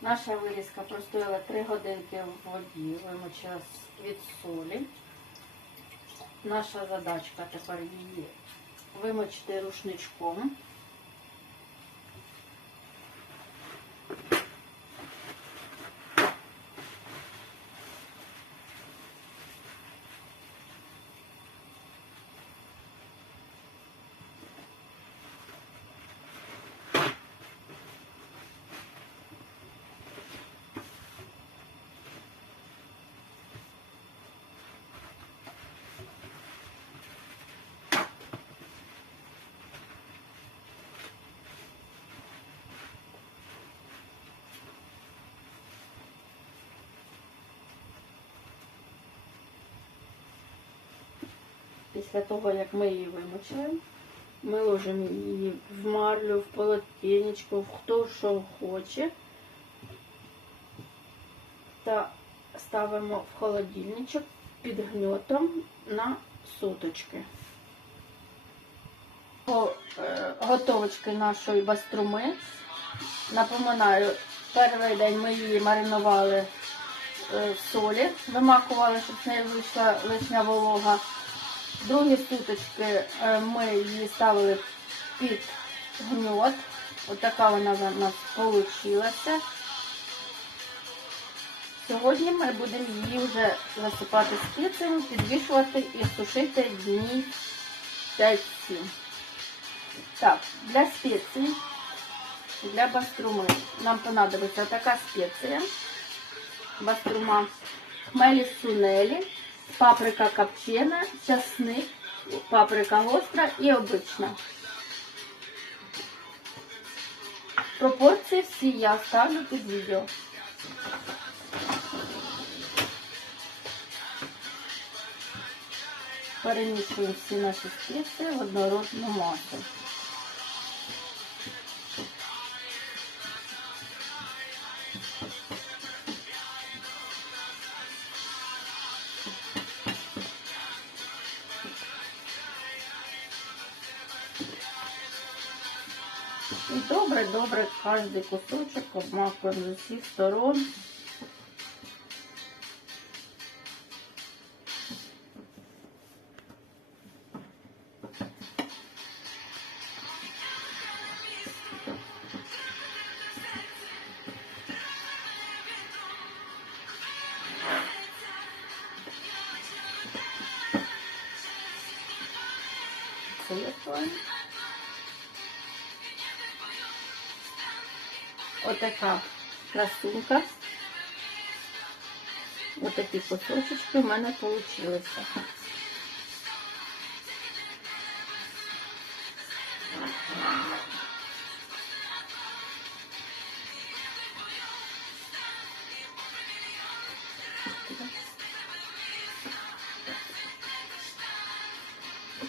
Наша вирізка простояла 3 годинки в воді, вимочилась від солі. Наша задачка тепер її вимочити рушничком. Після того, як ми її вимочили, ми ложимо її в марлю, в полотенечко, в хто що хоче. Та ставимо в холодильничок під гньотом на суточки. По е, готовочки нашої баструми. Напоминаю, перший день ми її маринували е, в солі, вимакували, щоб з неї вийшла лишня волога. Другі суточки е, ми її ставили під гньот. Ось така вона в нас вийшла. Сьогодні ми будемо її вже засипати специями, підвішувати і сушити дні 5-7. Так, для спецій, для баструми нам понадобиться така спеція. Баструма, хмелі сунелі, паприка копчена, часник, паприка гостра і обична. Пропорції всі я ставлю під відео. Перемішуємо всі наші спеції в однородну масу. І добре-добре кожен кусочок обмакуємо з усіх сторон. Силикон. Отака красунка. Отакі кусочки в мене вийшли.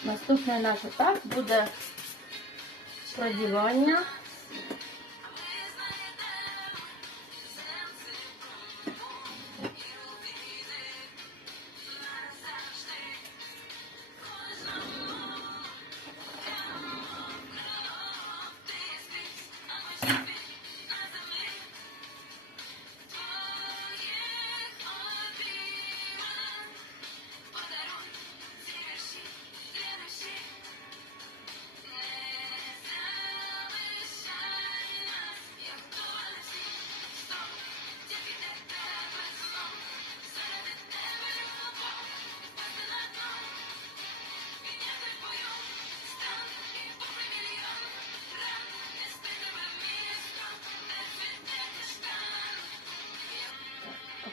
Наступний наш етап буде продівання.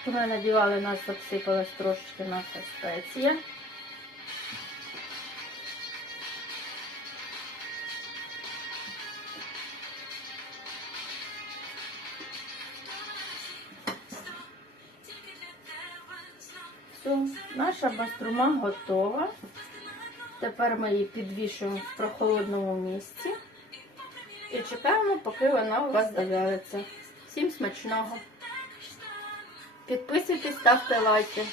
Ми надівали, нас обсипалась трошечки наша спеція. Все, наша баструма готова. Тепер ми її підвішуємо в прохолодному місці і чекаємо, поки вона у вас зав'ялиться. Всім смачного! Підписуйтесь, ставте лайки.